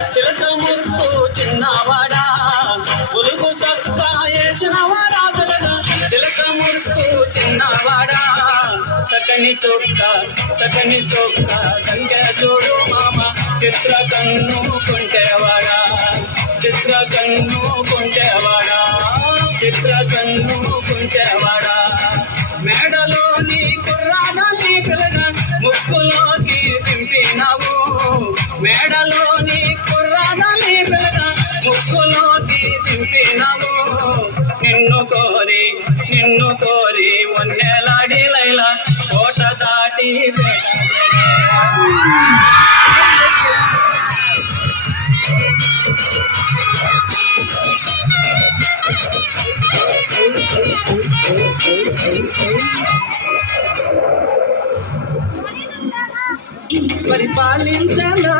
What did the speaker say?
చిలక ముక్కు చిన్నవాడా పులుగు సొక్క వేసినవాడా పిల్లగా చిలక ముక్కు చిన్నవాడా చక్కని చొక్క గంగె చూడు మామ చిత్ర కన్ను కుంటేవాడా చిత్ర కన్ను కుంటేవాడా మేడలోని కుర్రాదాన్ని పిల్లగా ముక్కులోకి దింపినావు మేడలోని కుర్రాదాన్ని పిల్లగా ముక్కులోకి దింపినావు నిన్ను కోరి వన్నెలాడి లైలా కోట దాటి పరిపాలించలో